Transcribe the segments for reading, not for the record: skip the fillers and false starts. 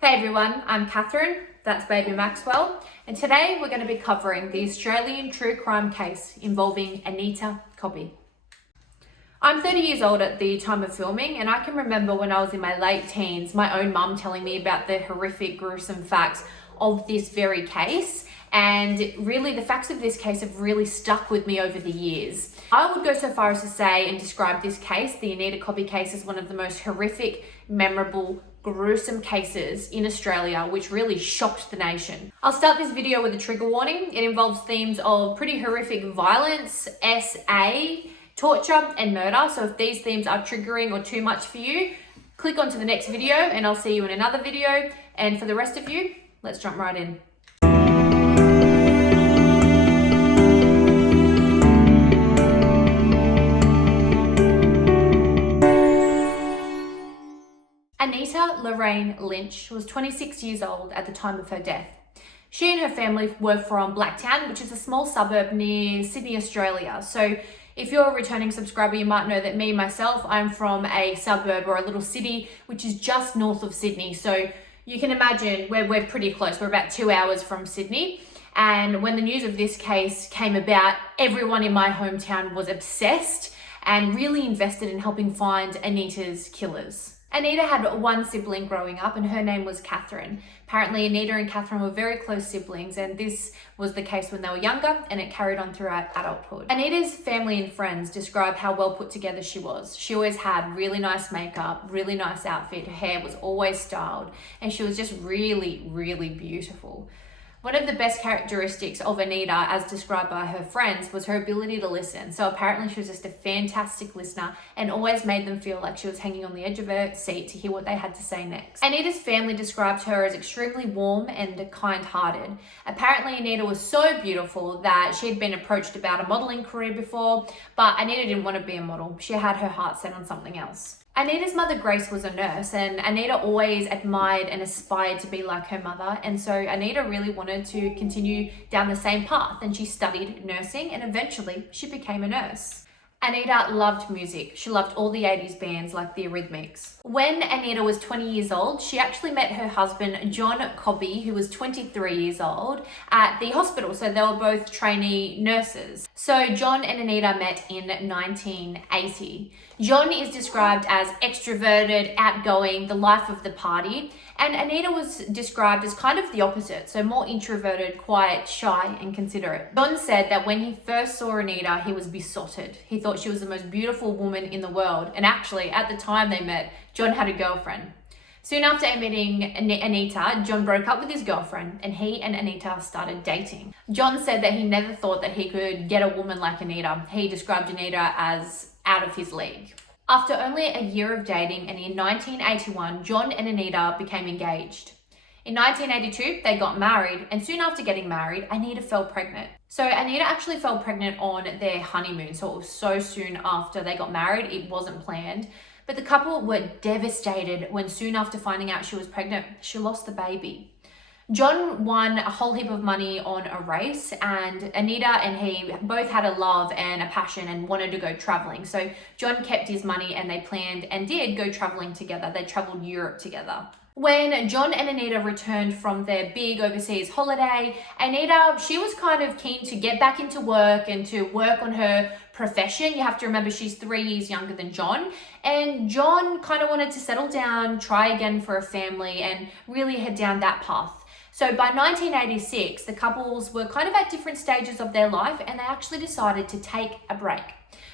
Hey everyone, I'm Catherine, that's Baby Maxwell, and today we're going to be covering the Australian true crime case involving Anita Cobby. I'm 30 years old at the time of filming, and I can remember when I was in my late teens, my own mum telling me about the horrific, gruesome facts of this very case. And really, the facts of this case have really stuck with me over the years. I would go so far as to say and describe this case, the Anita Cobby case, as one of the most horrific, memorable, gruesome cases in Australia, which really shocked the nation. I'll start this video with a trigger warning. It involves themes of pretty horrific violence, SA, torture, and murder. So if these themes are triggering or too much for you, click on to the next video and I'll see you in another video. And for the rest of you, let's jump right in. Anita Lorraine Lynch was 26 years old at the time of her death. She and her family were from Blacktown, which is a small suburb near Sydney, Australia. So if you're a returning subscriber, you might know that myself, I'm from a suburb or a little city, which is just north of Sydney. So you can imagine we're pretty close. We're about 2 hours from Sydney. And when the news of this case came about, everyone in my hometown was obsessed and really invested in helping find Anita's killers. Anita had one sibling growing up and her name was Catherine. Apparently Anita and Catherine were very close siblings, and this was the case when they were younger and it carried on throughout adulthood. Anita's family and friends describe how well put together she was. She always had really nice makeup, really nice outfit, her hair was always styled, and she was just really, really beautiful. One of the best characteristics of Anita, as described by her friends, was her ability to listen. So apparently she was just a fantastic listener and always made them feel like she was hanging on the edge of her seat to hear what they had to say next. Anita's family described her as extremely warm and kind-hearted. Apparently Anita was so beautiful that she had been approached about a modeling career before, but Anita didn't want to be a model. She had her heart set on something else. Anita's mother, Grace, was a nurse, and Anita always admired and aspired to be like her mother, and so Anita really wanted to continue down the same path, and she studied nursing, and eventually she became a nurse. Anita loved music. She loved all the 80s bands like the Eurythmics. When Anita was 20 years old, she actually met her husband, John Cobby, who was 23 years old, at the hospital. So they were both trainee nurses. So John and Anita met in 1980. John is described as extroverted, outgoing, the life of the party. And Anita was described as kind of the opposite, so more introverted, quiet, shy, and considerate. John said that when he first saw Anita, he was besotted. He thought she was the most beautiful woman in the world. And actually, at the time they met, John had a girlfriend. Soon after meeting Anita, John broke up with his girlfriend and he and Anita started dating. John said that he never thought that he could get a woman like Anita. He described Anita as out of his league. After only a year of dating, and in 1981, John and Anita became engaged. In 1982, they got married, and soon after getting married, Anita fell pregnant. So Anita actually fell pregnant on their honeymoon, so it was so soon after they got married, it wasn't planned. But the couple were devastated when soon after finding out she was pregnant, she lost the baby. John won a whole heap of money on a race, and Anita and he both had a love and a passion and wanted to go traveling. So John kept his money and they planned and did go traveling together. They traveled Europe together. When John and Anita returned from their big overseas holiday, Anita, she was kind of keen to get back into work and to work on her profession. You have to remember she's 3 years younger than John. And John kind of wanted to settle down, try again for a family, and really head down that path. So by 1986, the couples were kind of at different stages of their life and they actually decided to take a break.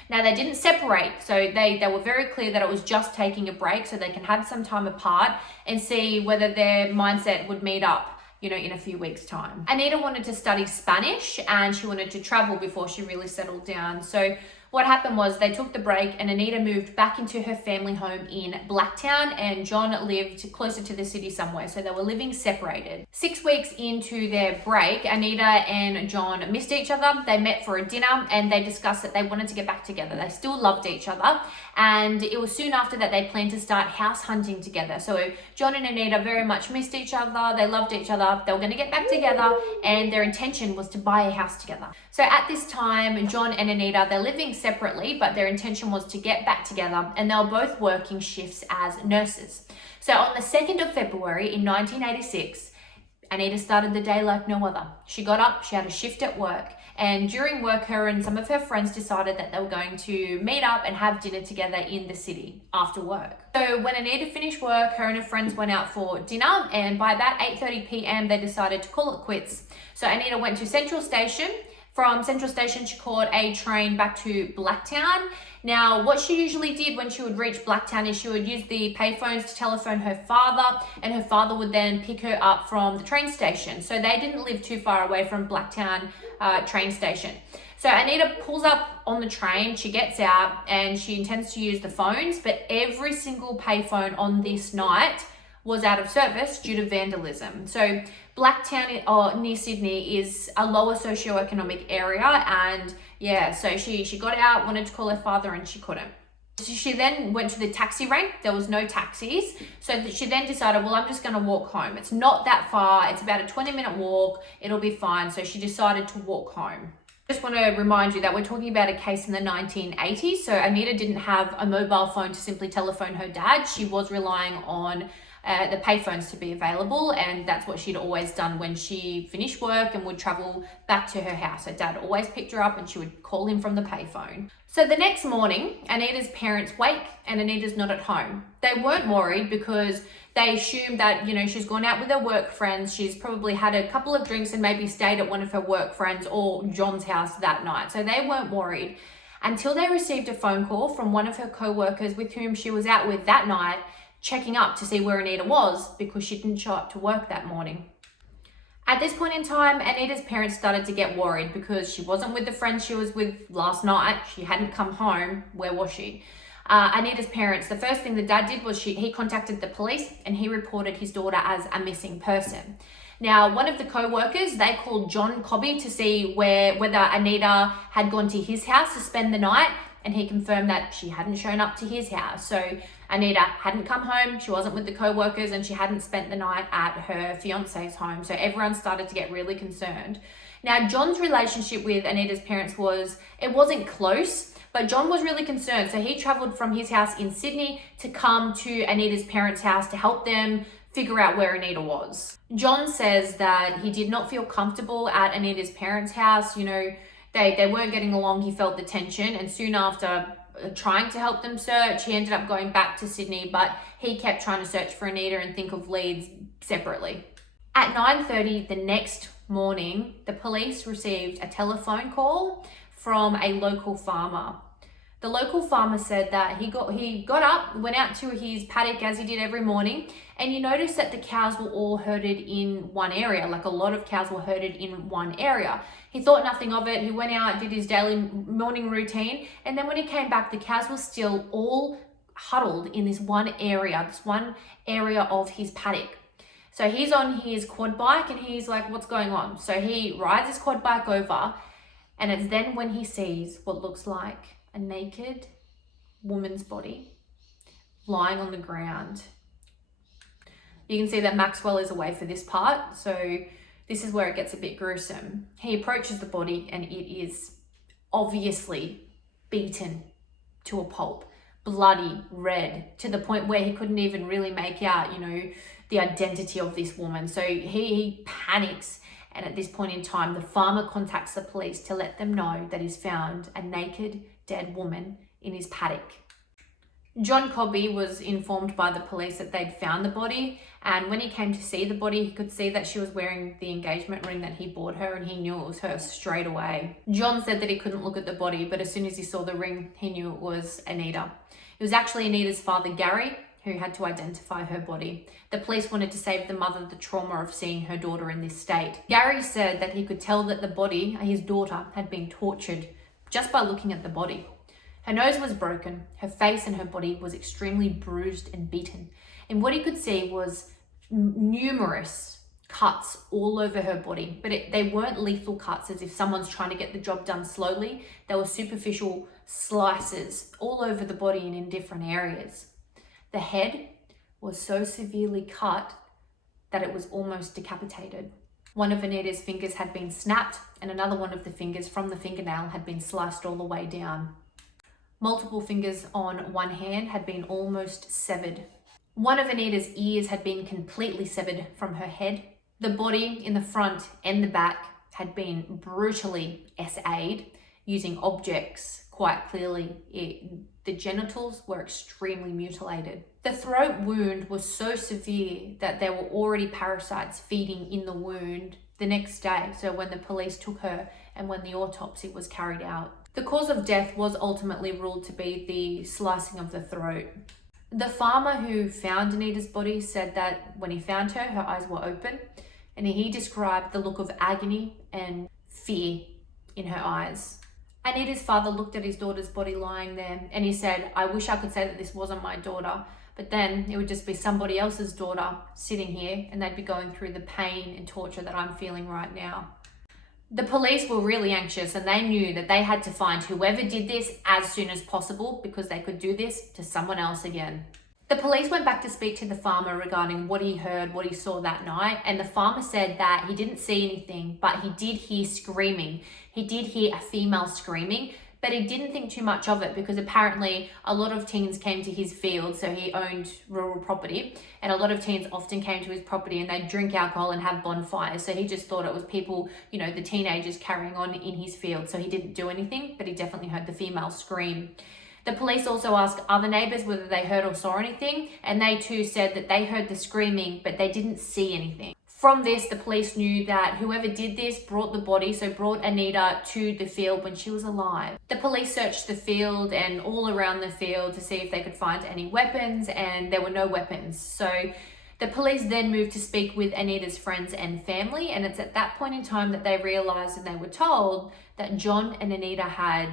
Now they didn't separate, so they were very clear that it was just taking a break so they can have some time apart and see whether their mindset would meet up, in a few weeks' time. Anita wanted to study Spanish and she wanted to travel before she really settled down. So what happened was they took the break and Anita moved back into her family home in Blacktown and John lived closer to the city somewhere. So they were living separated. 6 weeks into their break, Anita and John missed each other. They met for a dinner and they discussed that they wanted to get back together. They still loved each other And it was soon after that they planned to start house hunting together. So John and Anita very much missed each other. They loved each other. They were going to get back together, and their intention was to buy a house together. So at this time, John and Anita, they're living separately, but their intention was to get back together, and they were both working shifts as nurses. So on the 2nd of February in 1986, Anita started the day like no other. She got up, she had a shift at work, and during work, her and some of her friends decided that they were going to meet up and have dinner together in the city after work. So when Anita finished work, her and her friends went out for dinner, and by about 8:30 p.m. they decided to call it quits. So Anita went to Central Station. From Central Station, she caught a train back to Blacktown. Now, what she usually did when she would reach Blacktown is she would use the payphones to telephone her father, and her father would then pick her up from the train station. So they didn't live too far away from Blacktown train station. So Anita pulls up on the train, she gets out, and she intends to use the phones, but every single payphone on this night was out of service due to vandalism. So Blacktown near Sydney is a lower socioeconomic area, and yeah, so she got out, wanted to call her father, and she couldn't. So she then went to the taxi rank. There was no taxis. So she then decided, well, I'm just going to walk home. It's not that far. It's about a 20-minute walk. It'll be fine. So she decided to walk home. Just want to remind you that we're talking about a case in the 1980s. So Anita didn't have a mobile phone to simply telephone her dad. She was relying on the payphones to be available, and that's what she'd always done when she finished work and would travel back to her house. Her dad always picked her up and she would call him from the payphone. So the next morning, Anita's parents wake and Anita's not at home. They weren't worried because they assumed that, she's gone out with her work friends. She's probably had a couple of drinks and maybe stayed at one of her work friends or John's house that night. So they weren't worried until they received a phone call from one of her co-workers with whom she was out with that night, checking up to see where Anita was because she didn't show up to work that morning. At this point in time, Anita's parents started to get worried because she wasn't with the friends she was with last night. She hadn't come home. Where was she? Anita's parents, the first thing the dad did was he contacted the police and he reported his daughter as a missing person. Now, one of the co-workers, they called John Cobby to see whether Anita had gone to his house to spend the night, and he confirmed that she hadn't shown up to his house. So Anita hadn't come home, she wasn't with the co-workers, and she hadn't spent the night at her fiance's home. So everyone started to get really concerned. Now, John's relationship with Anita's parents wasn't close, but John was really concerned. So he traveled from his house in Sydney to come to Anita's parents' house to help them figure out where Anita was. John says that he did not feel comfortable at Anita's parents' house. They weren't getting along. He felt the tension, and soon after trying to help them search, he ended up going back to Sydney, but he kept trying to search for Anita and think of leads separately. At 9:30 the next morning, the police received a telephone call from a local farmer. The local farmer said that he got up, went out to his paddock as he did every morning, and he noticed that the cows were all herded in one area, like a lot of cows were herded in one area. He thought nothing of it. He went out, did his daily morning routine, and then when he came back, the cows were still all huddled in this one area of his paddock. So he's on his quad bike and he's like, what's going on? So he rides his quad bike over, and it's then when he sees what looks like a naked woman's body lying on the ground. You can see that Maxwell is away for this part, so this is where it gets a bit gruesome. He approaches the body and it is obviously beaten to a pulp, bloody red, to the point where he couldn't even really make out, the identity of this woman. So he panics, and at this point in time, the farmer contacts the police to let them know that he's found a naked, dead woman in his paddock. John Cobby was informed by the police that they'd found the body, and when he came to see the body, he could see that she was wearing the engagement ring that he bought her, and he knew it was her straight away. John said that he couldn't look at the body, but as soon as he saw the ring, he knew it was Anita. It was actually Anita's father, Gary, who had to identify her body. The police wanted to save the mother the trauma of seeing her daughter in this state. Gary said that he could tell that the body, his daughter, had been tortured just by looking at the body. Her nose was broken, her face and her body was extremely bruised and beaten. And what he could see was numerous cuts all over her body, but they weren't lethal cuts as if someone's trying to get the job done slowly. They were superficial slices all over the body and in different areas. The head was so severely cut that it was almost decapitated. One of Anita's fingers had been snapped, and another one of the fingers from the fingernail had been sliced all the way down. Multiple fingers on one hand had been almost severed. One of Anita's ears had been completely severed from her head. The body in the front and the back had been brutally assayed using objects quite clearly. The genitals were extremely mutilated. The throat wound was so severe that there were already parasites feeding in the wound the next day, so when the police took her and when the autopsy was carried out. The cause of death was ultimately ruled to be the slicing of the throat. The farmer who found Anita's body said that when he found her, her eyes were open, and he described the look of agony and fear in her eyes. Anita's father looked at his daughter's body lying there, and he said, "I wish I could say that this wasn't my daughter, but then it would just be somebody else's daughter sitting here, and they'd be going through the pain and torture that I'm feeling right now." The police were really anxious, and they knew that they had to find whoever did this as soon as possible because they could do this to someone else again. The police went back to speak to the farmer regarding what he heard, what he saw that night, and the farmer said that he didn't see anything, but he did hear screaming. He did hear a female screaming, but he didn't think too much of it because apparently a lot of teens came to his field, so he owned rural property, and a lot of teens often came to his property and they'd drink alcohol and have bonfires, so he just thought it was people, the teenagers carrying on in his field, so he didn't do anything, but he definitely heard the female scream. The police also asked other neighbours whether they heard or saw anything, and they too said that they heard the screaming, but they didn't see anything. From this, the police knew that whoever did this brought Anita to the field when she was alive. The police searched the field and all around the field to see if they could find any weapons, and there were no weapons. So the police then moved to speak with Anita's friends and family, and it's at that point in time that they realised and they were told that John and Anita had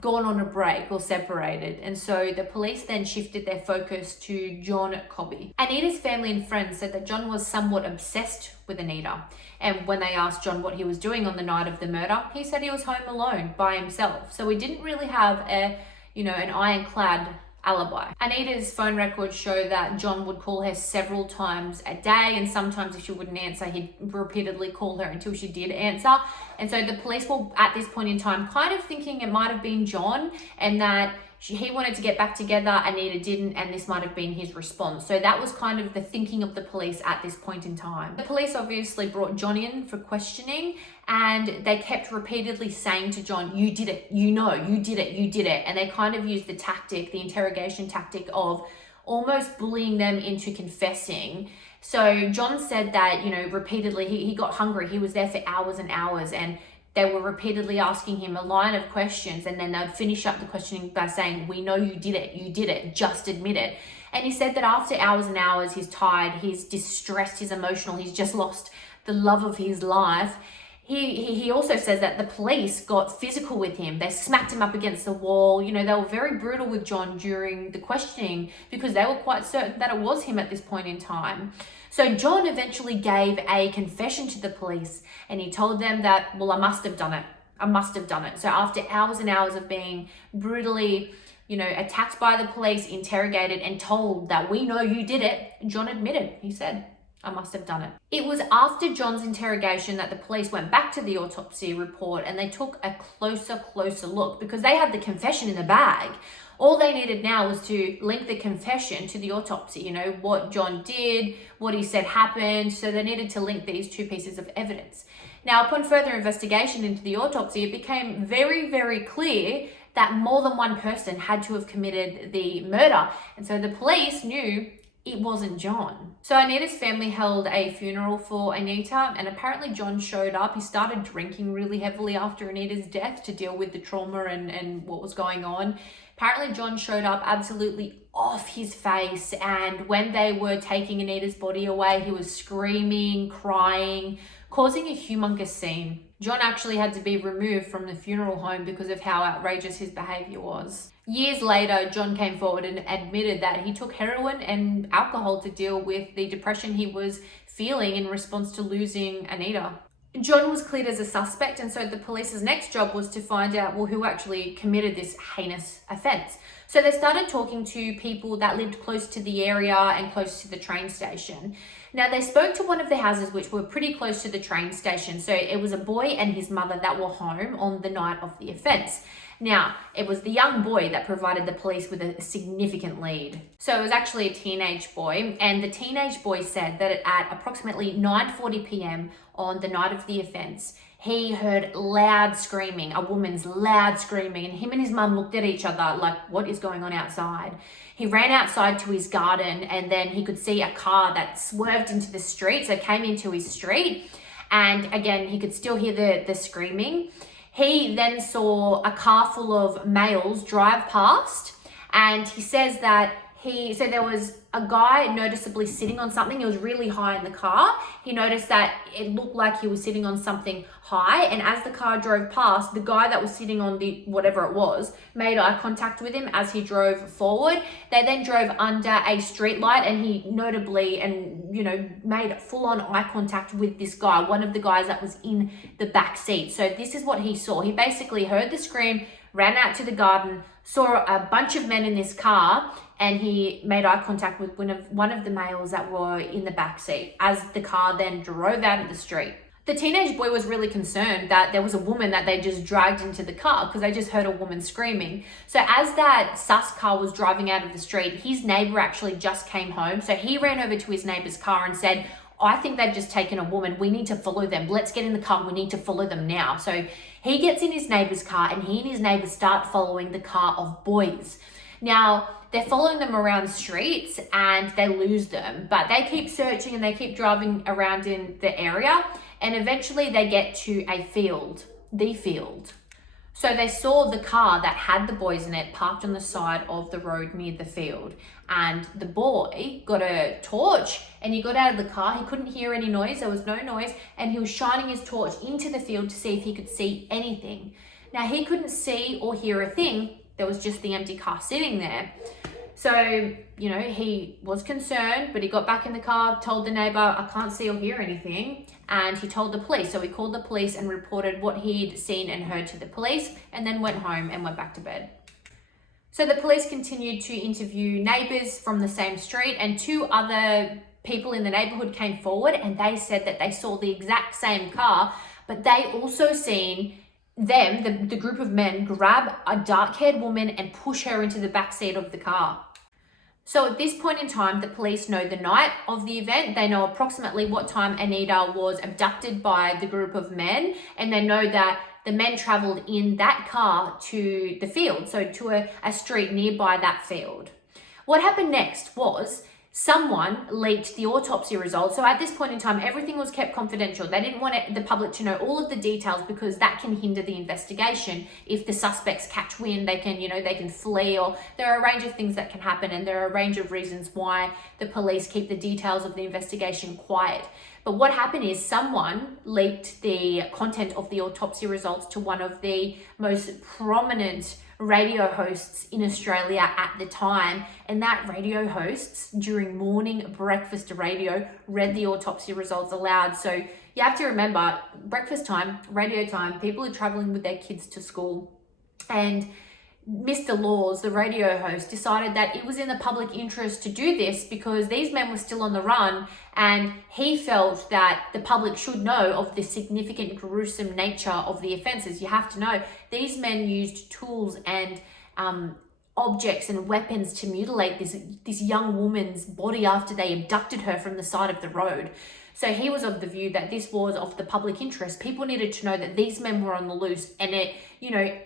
gone on a break or separated, and so the police then shifted their focus to John Cobby. Anita's family and friends said that John was somewhat obsessed with Anita, and when they asked John what he was doing on the night of the murder, he said he was home alone by himself, so he didn't really have an ironclad alibi. Anita's phone records show that John would call her several times a day, and sometimes if she wouldn't answer, he'd repeatedly call her until she did answer. And so the police were at this point in time kind of thinking it might have been John, and that he wanted to get back together, Anita didn't, and this might have been his response. So that was kind of the thinking of the police at this point in time. The police obviously brought John in for questioning, and they kept repeatedly saying to John, "You did it, you did it, you did it." And they kind of used the interrogation tactic of almost bullying them into confessing. So John said that, repeatedly, he got hungry. He was there for hours and hours, and they were repeatedly asking him a line of questions, and then they'd finish up the questioning by saying, "We know you did it, just admit it." And he said that after hours and hours, he's tired, he's distressed, he's emotional, he's just lost the love of his life. He also says that the police got physical with him. They smacked him up against the wall. They were very brutal with John during the questioning because they were quite certain that it was him at this point in time. So John eventually gave a confession to the police, and he told them that, "Well, I must have done it. So after hours and hours of being brutally, attacked by the police, interrogated, and told that we know you did it, John admitted. He said, "I must have done it." It was after John's interrogation that the police went back to the autopsy report and they took a closer look because they had the confession in the bag. All they needed now was to link the confession to the autopsy, what John did, what he said happened. So they needed to link these two pieces of evidence. Now, upon further investigation into the autopsy, it became very, very clear that more than one person had to have committed the murder. And so the police knew it wasn't John. So Anita's family held a funeral for Anita, and apparently John showed up. He started drinking really heavily after Anita's death to deal with the trauma and what was going on. Apparently John showed up absolutely off his face, and when they were taking Anita's body away, he was screaming, crying, causing a humongous scene. John actually had to be removed from the funeral home because of how outrageous his behavior was. Years later, John came forward and admitted that he took heroin and alcohol to deal with the depression he was feeling in response to losing Anita. John was cleared as a suspect, and so the police's next job was to find out, well, who actually committed this heinous offence. So they started talking to people that lived close to the area and close to the train station. Now, they spoke to one of the houses which were pretty close to the train station. So it was a boy and his mother that were home on the night of the offence. Now, it was the young boy that provided the police with a significant lead. So it was actually a teenage boy, and the teenage boy said that at approximately 9:40 p.m. on the night of the offence, he heard loud screaming, a woman's loud screaming, and him and his mum looked at each other like, what is going on outside? He ran outside to his garden, and then he could see a car that swerved into the street, so came into his street, and again, he could still hear the screaming. He then saw a car full of males drive past, and he says that there was a guy noticeably sitting on something. It was really high in the car. He noticed that it looked like he was sitting on something high, and as the car drove past, the guy that was sitting on the whatever it was made eye contact with him as he drove forward. They then drove under a street light, and he notably made full-on eye contact with this guy, one of the guys that was in the back seat. So this is what he saw. He basically heard the scream, ran out to the garden, saw a bunch of men in this car, and he made eye contact with one of the males that were in the back seat as the car then drove out of the street. The teenage boy was really concerned that there was a woman that they just dragged into the car because they just heard a woman screaming. So as that sus car was driving out of the street, his neighbor actually just came home. So he ran over to his neighbor's car and said, I think they've just taken a woman. We need to follow them. Let's get in the car. We need to follow them now. So he gets in his neighbor's car, and he and his neighbor start following the car of boys. Now, they're following them around the streets and they lose them, but they keep searching and they keep driving around in the area, and eventually they get to the field. So they saw the car that had the boys in it parked on the side of the road near the field, and the boy got a torch and he got out of the car. He couldn't hear any noise. There was no noise, and he was shining his torch into the field to see if he could see anything. Now, he couldn't see or hear a thing. There was just the empty car sitting there. So, he was concerned, but he got back in the car, told the neighbor, I can't see or hear anything. And he told the police. So he called the police and reported what he'd seen and heard to the police, and then went home and went back to bed. So the police continued to interview neighbors from the same street, and two other people in the neighborhood came forward, and they said that they saw the exact same car, but they also seen the group of men, grab a dark-haired woman and push her into the back seat of the car. So at this point in time, the police know the night of the event. They know approximately what time Anita was abducted by the group of men, and they know that the men traveled in that car to the field, so to a street nearby that field. What happened next was someone leaked the autopsy results. So at this point in time, everything was kept confidential. They didn't want the public to know all of the details because that can hinder the investigation. If the suspects catch wind, they can flee, or there are a range of things that can happen, and there are a range of reasons why the police keep the details of the investigation quiet. But what happened is someone leaked the content of the autopsy results to one of the most prominent radio hosts in Australia at the time, and that radio hosts during morning breakfast radio read the autopsy results aloud. So you have to remember, breakfast time, radio time, people are traveling with their kids to school, and Mr. Laws, the radio host, decided that it was in the public interest to do this because these men were still on the run, and he felt that the public should know of the significant, gruesome nature of the offences. You have to know, these men used tools and objects and weapons to mutilate this young woman's body after they abducted her from the side of the road. So he was of the view that this was of the public interest. People needed to know that these men were on the loose, and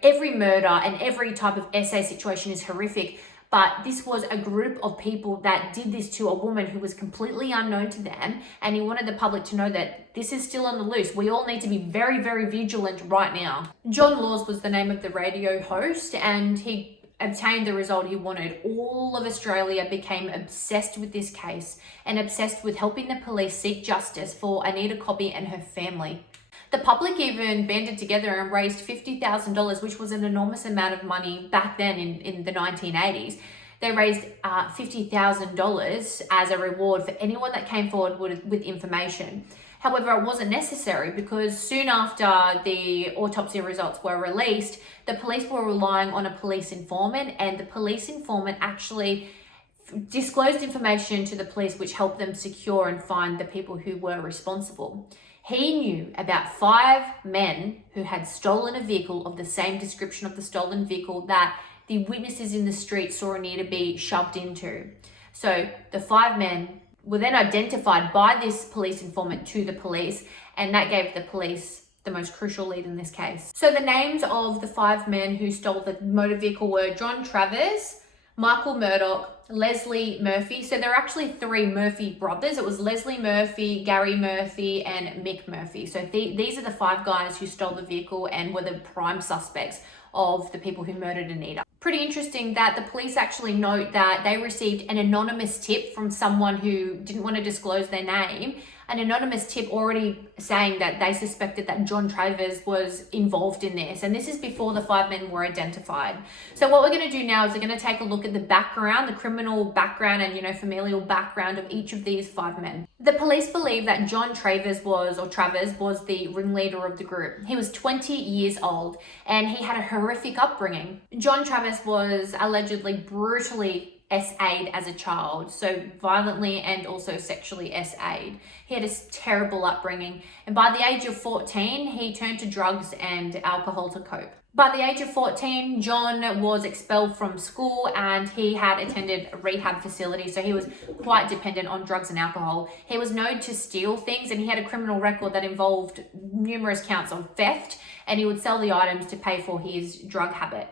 every murder and every type of SA situation is horrific, but this was a group of people that did this to a woman who was completely unknown to them, and he wanted the public to know that this is still on the loose. We all need to be very, very vigilant right now. John Laws was the name of the radio host, and he obtained the result he wanted. All of Australia became obsessed with this case and obsessed with helping the police seek justice for Anita Cobby and her family. The public even banded together and raised $50,000, which was an enormous amount of money back then in the 1980s. They raised $50,000 as a reward for anyone that came forward with information. However, it wasn't necessary because soon after the autopsy results were released, the police were relying on a police informant, and the police informant actually disclosed information to the police which helped them secure and find the people who were responsible. He knew about 5 men who had stolen a vehicle of the same description of the stolen vehicle that the witnesses in the street saw Anita be shoved into. So the 5 men were then identified by this police informant to the police, and that gave the police the most crucial lead in this case. So the names of the 5 men who stole the motor vehicle were John Travers, Michael Murdoch, Leslie Murphy. So there are actually 3 Murphy brothers. It was Leslie Murphy, Gary Murphy, and Mick Murphy. So these are the 5 guys who stole the vehicle and were the prime suspects of the people who murdered Anita. Pretty interesting that the police actually note that they received an anonymous tip from someone who didn't want to disclose their name, an anonymous tip already saying that they suspected that John Travers was involved in this. And this is before the 5 men were identified. So what we're going to do now is we're going to take a look at the background, the criminal background and, familial background of each of these 5 men. The police believe that John Travers was the ringleader of the group. He was 20 years old and he had a horrific upbringing. John Travers was allegedly brutally SA'd as a child, so violently and also sexually SA'd. He had a terrible upbringing, and by the age of 14, he turned to drugs and alcohol to cope. By the age of 14, John was expelled from school and he had attended a rehab facility, so he was quite dependent on drugs and alcohol. He was known to steal things and he had a criminal record that involved numerous counts of theft, and he would sell the items to pay for his drug habit.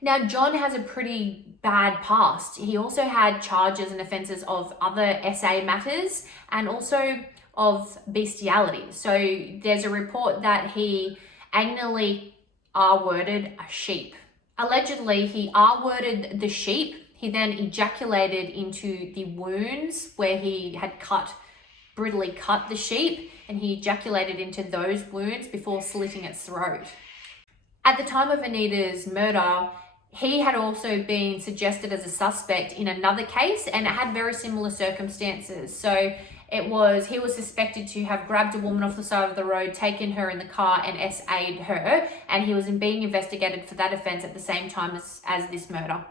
Now, John has a pretty bad past. He also had charges and offences of other SA matters and also of bestiality. So there's a report that he anally R-worded a sheep. Allegedly, he R-worded the sheep. He then ejaculated into the wounds where he had brutally cut the sheep, and he ejaculated into those wounds before slitting its throat. At the time of Anita's murder, he had also been suggested as a suspect in another case, and it had very similar circumstances. So he was suspected to have grabbed a woman off the side of the road, taken her in the car and SA'd her, and he was being investigated for that offence at the same time as this murder.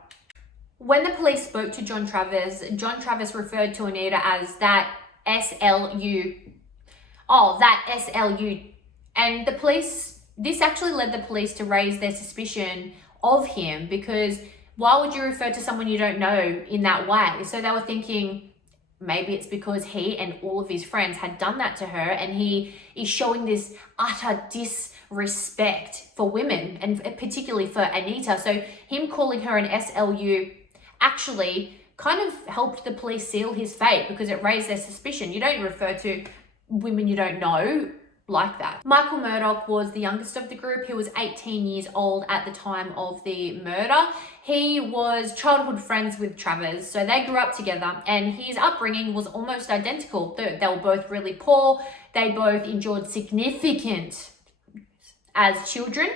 When the police spoke to John Travers referred to Anita as that SLU. And this actually led the police to raise their suspicion of him, because why would you refer to someone you don't know in that way? So they were thinking maybe it's because he and all of his friends had done that to her, and he is showing this utter disrespect for women, and particularly for Anita. So him calling her an SLU actually kind of helped the police seal his fate, because it raised their suspicion. You don't refer to women you don't know like that. Michael Murdoch was the youngest of the group. He was 18 years old at the time of the murder. He was childhood friends with Travers, so they grew up together, and his upbringing was almost identical. They were both really poor. They both endured significant as children,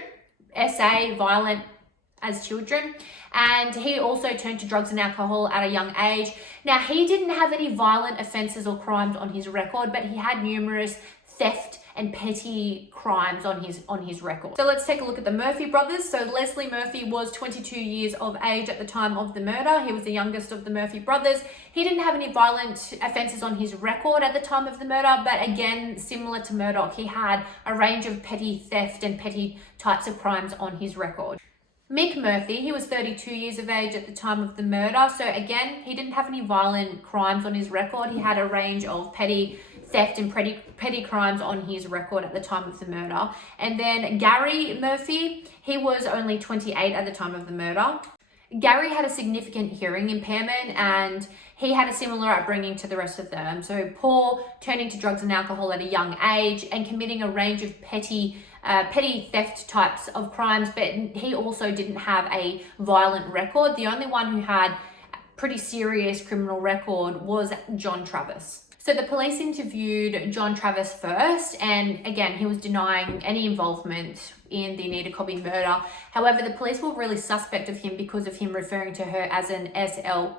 violent as children, and he also turned to drugs and alcohol at a young age. Now, he didn't have any violent offences or crimes on his record, but he had numerous theft and petty crimes on his record. So let's take a look at the Murphy brothers. So Leslie Murphy was 22 years of age at the time of the murder. He was the youngest of the Murphy brothers. He didn't have any violent offences on his record at the time of the murder, but again, similar to Murdoch, he had a range of petty theft and petty types of crimes on his record. Mick Murphy, he was 32 years of age at the time of the murder. So again, he didn't have any violent crimes on his record. He had a range of petty theft and petty crimes on his record at the time of the murder. And then Gary Murphy, he was only 28 at the time of the murder. Gary had a significant hearing impairment, and he had a similar upbringing to the rest of them. So poor, turning to drugs and alcohol at a young age, and committing a range of petty theft types of crimes, but he also didn't have a violent record. The only one who had a pretty serious criminal record was John Travers. So the police interviewed John Travers first, and again, he was denying any involvement in the Anita Cobby murder. However, the police were really suspect of him because of him referring to her as an SL.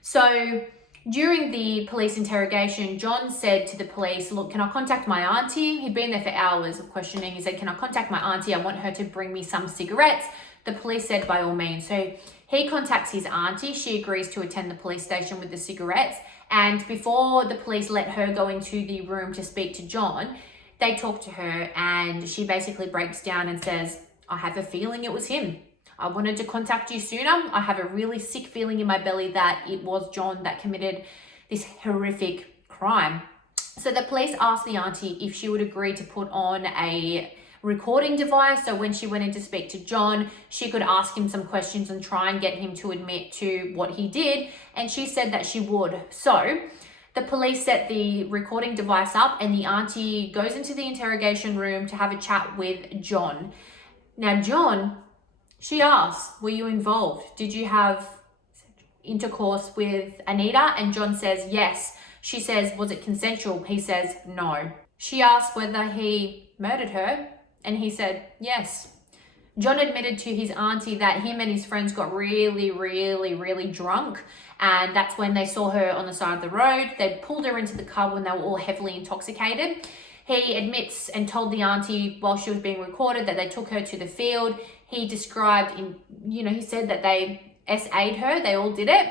So During the police interrogation, John said to the police, look, can I contact my auntie? He'd been there for hours of questioning. He said, can I contact my auntie? I want her to bring me some cigarettes. The police said, by all means. So he contacts his auntie. She agrees to attend the police station with the cigarettes. And before the police let her go into the room to speak to John, they talk to her and she basically breaks down and says, I have a feeling it was him. I wanted to contact you sooner. I have a really sick feeling in my belly that it was John that committed this horrific crime. So the police asked the auntie if she would agree to put on a recording device. So when she went in to speak to John, she could ask him some questions and try and get him to admit to what he did. And she said that she would. So the police set the recording device up and the auntie goes into the interrogation room to have a chat with John. Now, John, she asks, were you involved? Did you have intercourse with Anita? And John says, yes. She says, was it consensual? He says, no. She asked whether he murdered her, and he said, yes. John admitted to his auntie that him and his friends got really, really, really drunk. And that's when they saw her on the side of the road. They pulled her into the car when they were all heavily intoxicated. He admits and told the auntie while she was being recorded that they took her to the field. He described, he said that they SA'd her, they all did it.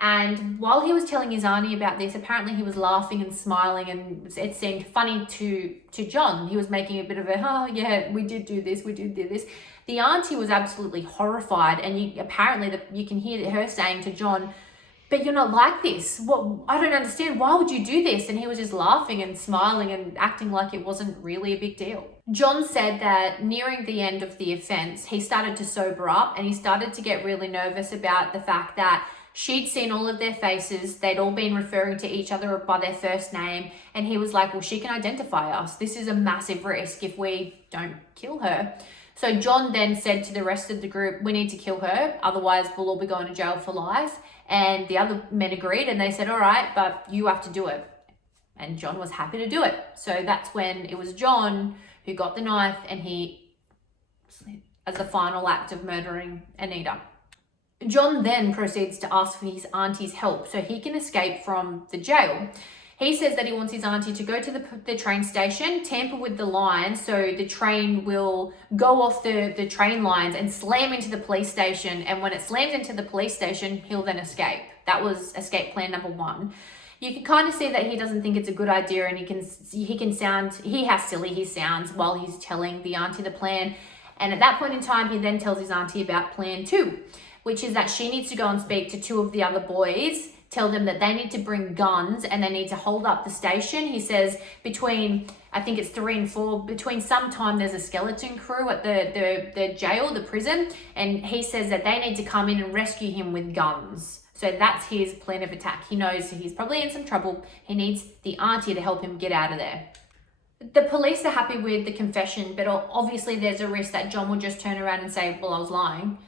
And while he was telling his auntie about this, apparently he was laughing and smiling and it seemed funny to John. He was making a bit of a, oh yeah, we did do this, we did do this. The auntie was absolutely horrified and you can hear her saying to John, but you're not like this. What? I don't understand. Why would you do this? And he was just laughing and smiling and acting like it wasn't really a big deal. John said that nearing the end of the offense, he started to sober up and he started to get really nervous about the fact that she'd seen all of their faces. They'd all been referring to each other by their first name. And he was like, well, she can identify us. This is a massive risk if we don't kill her. So John then said to the rest of the group, we need to kill her. Otherwise, we'll all be going to jail for life. And the other men agreed and they said, all right, but you have to do it. And John was happy to do it. So that's when it was John who got the knife and he, as the final act of murdering Anita. John then proceeds to ask for his auntie's help so he can escape from the jail. He says that he wants his auntie to go to the train station, tamper with the lines so the train will go off the train lines and slam into the police station. And when it slams into the police station, he'll then escape. That was escape plan number one. You can kind of see that he doesn't think it's a good idea and how silly he sounds while he's telling the auntie the plan. And at that point in time, he then tells his auntie about plan two, which is that she needs to go and speak to two of the other boys, tell them that they need to bring guns and they need to hold up the station. He says between, I think it's 3 and 4, between some time there's a skeleton crew at the jail, the prison, and he says that they need to come in and rescue him with guns. So that's his plan of attack. He knows he's probably in some trouble. He needs the auntie to help him get out of there. The police are happy with the confession, but obviously there's a risk that John will just turn around and say, well, I was lying.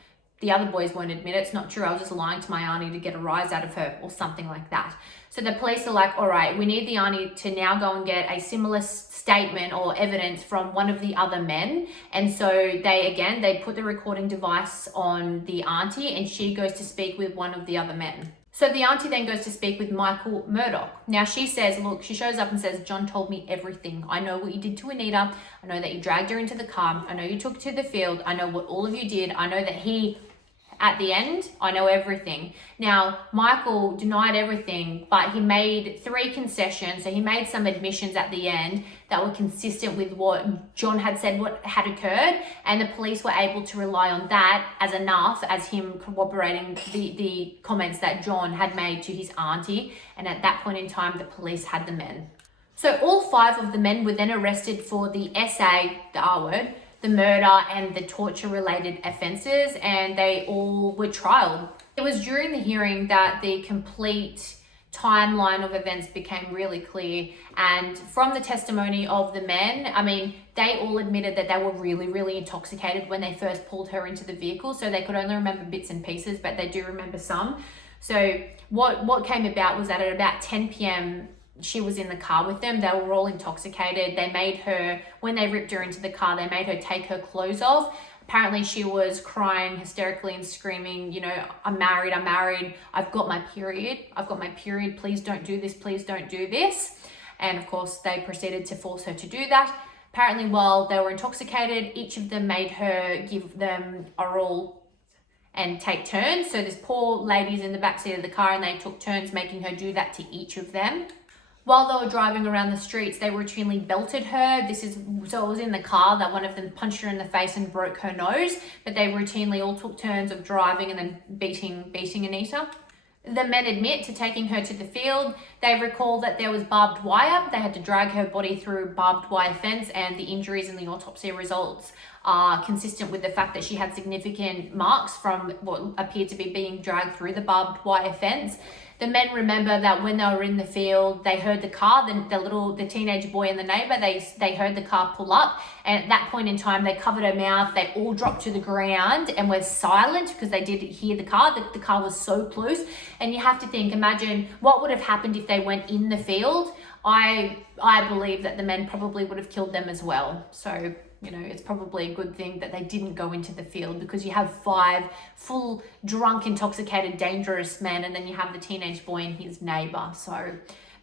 The other boys won't admit it. It's not true. I was just lying to my auntie to get a rise out of her or something like that. So the police are like, all right, we need the auntie to now go and get a similar statement or evidence from one of the other men. And so they put the recording device on the auntie and she goes to speak with one of the other men. So the auntie then goes to speak with Michael Murdoch. Now she says, look, she shows up and says, John told me everything. I know what you did to Anita. I know that you dragged her into the car. I know you took her to the field. I know what all of you did. I know that at the end, I know everything. Now, Michael denied everything, but he made 3 concessions. So he made some admissions at the end that were consistent with what John had said, what had occurred. And the police were able to rely on that as enough as him corroborating the comments that John had made to his auntie. And at that point in time, the police had the men. So all 5 of the men were then arrested for the SA, the R word, the murder and the torture related offences, and they all were trialed. It was during the hearing that the complete timeline of events became really clear, and from the testimony of the men, they all admitted that they were really, really intoxicated when they first pulled her into the vehicle, so they could only remember bits and pieces, but they do remember some. So what came about was that at about 10 p.m, she was in the car with them. They were all intoxicated. They made her, when they ripped her into the car, they made her take her clothes off. Apparently she was crying hysterically and screaming, you know, I'm married, I've got my period, please don't do this, please don't do this. And of course they proceeded to force her to do that. Apparently while they were intoxicated, each of them made her give them oral and take turns. So this poor lady's in the backseat of the car and they took turns making her do that to each of them. While they were driving around the streets, they routinely belted her. So it was in the car that one of them punched her in the face and broke her nose, but they routinely all took turns of driving and then beating Anita. The men admit to taking her to the field. They recall that there was barbed wire. They had to drag her body through barbed wire fence, and the injuries in the autopsy results are consistent with the fact that she had significant marks from what appeared to be being dragged through the barbed wire fence. The men remember that when they were in the field, they heard the car, the teenage boy and the neighbor, they heard the car pull up. And at that point in time, they covered her mouth. They all dropped to the ground and were silent because they did hear the car. The car was so close. And you have to think, imagine what would have happened if they went in the field. I believe that the men probably would have killed them as well. So, you know, it's probably a good thing that they didn't go into the field, because you have 5 full, drunk, intoxicated, dangerous men, and then you have the teenage boy and his neighbor. So,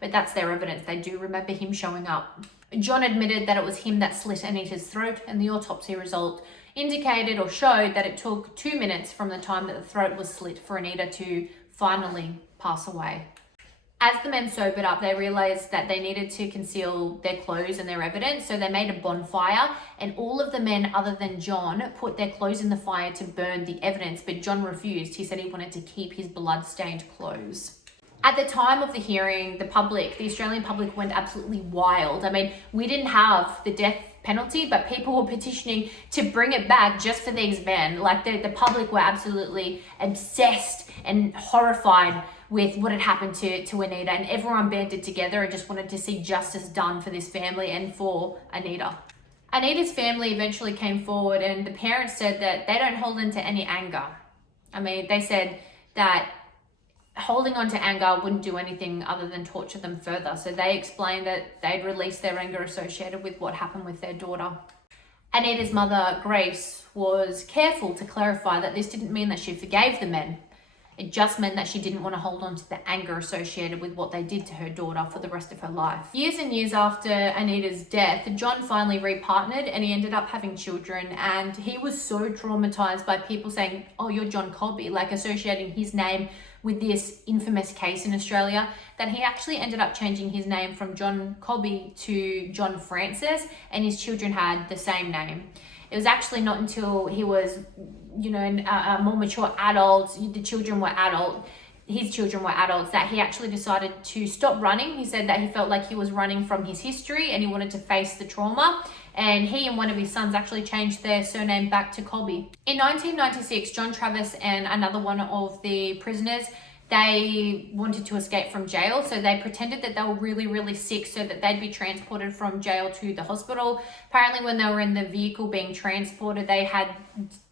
but that's their evidence. They do remember him showing up. John admitted that it was him that slit Anita's throat, and the autopsy result indicated or showed that it took 2 minutes from the time that the throat was slit for Anita to finally pass away. As the men sobered up, they realized that they needed to conceal their clothes and their evidence, so they made a bonfire, and all of the men other than John put their clothes in the fire to burn the evidence, but John refused. He said he wanted to keep his blood-stained clothes. At the time of the hearing, the Australian public went absolutely wild. I mean, we didn't have the death penalty, but people were petitioning to bring it back just for these men. Like the public were absolutely obsessed and horrified with what had happened to Anita, and everyone banded together and just wanted to see justice done for this family and for Anita. Anita's family eventually came forward, and the parents said that they don't hold into any anger. I mean, they said that holding on to anger wouldn't do anything other than torture them further. So they explained that they'd released their anger associated with what happened with their daughter. Anita's mother, Grace, was careful to clarify that this didn't mean that she forgave the men. It just meant that she didn't want to hold on to the anger associated with what they did to her daughter for the rest of her life. Years and years after Anita's death, John finally repartnered and he ended up having children, and he was so traumatized by people saying, oh, you're John Cobby, like associating his name with this infamous case in Australia, that he actually ended up changing his name from John Cobby to John Francis, and his children had the same name. It was actually not until he was, you know, a more mature adult, his children were adults, that he actually decided to stop running. He said that he felt like he was running from his history and he wanted to face the trauma. And he and one of his sons actually changed their surname back to Cobby. In 1996, John Travis and another one of the prisoners, they wanted to escape from jail, so they pretended that they were really, really sick so that they'd be transported from jail to the hospital. Apparently when they were in the vehicle being transported, they had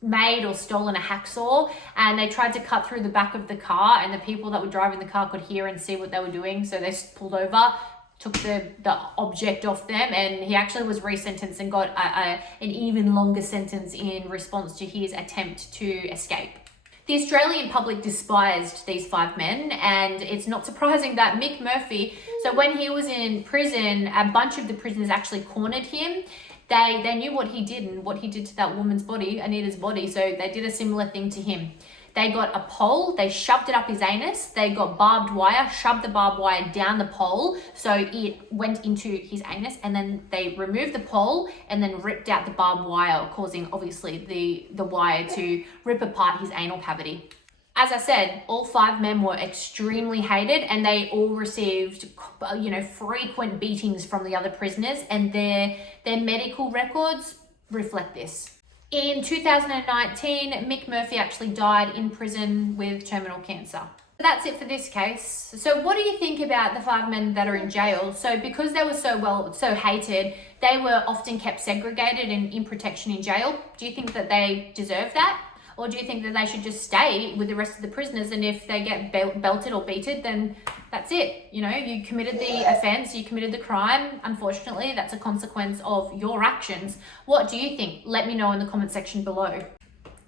made or stolen a hacksaw, and they tried to cut through the back of the car, and the people that were driving the car could hear and see what they were doing, so they pulled over, took the object off them, and he actually was resentenced and got an even longer sentence in response to his attempt to escape. The Australian public despised these 5 men, and it's not surprising that Mick Murphy, so when he was in prison, a bunch of the prisoners actually cornered him. They knew what he did and what he did to that woman's body, Anita's body, so they did a similar thing to him. They got a pole, they shoved it up his anus, they got barbed wire, shoved the barbed wire down the pole so it went into his anus, and then they removed the pole and then ripped out the barbed wire, causing obviously the wire to rip apart his anal cavity. As I said, all 5 men were extremely hated, and they all received, you know, frequent beatings from the other prisoners, and their medical records reflect this. In 2019, Mick Murphy actually died in prison with terminal cancer. That's it for this case. So what do you think about the 5 men that are in jail? So because they were so hated, they were often kept segregated and in protection in jail. Do you think that they deserve that? Or do you think that they should just stay with the rest of the prisoners, and if they get belted or beaten, then that's it? You know, you committed the offense, you committed the crime. Unfortunately, that's a consequence of your actions. What do you think? Let me know in the comment section below.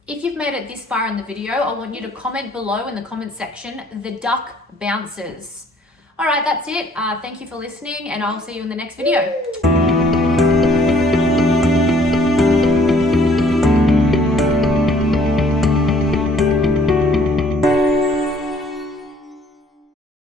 If you've made it this far in the video, I want you to comment below in the comment section, "The duck bounces." All right, that's it. Thank you for listening, and I'll see you in the next video.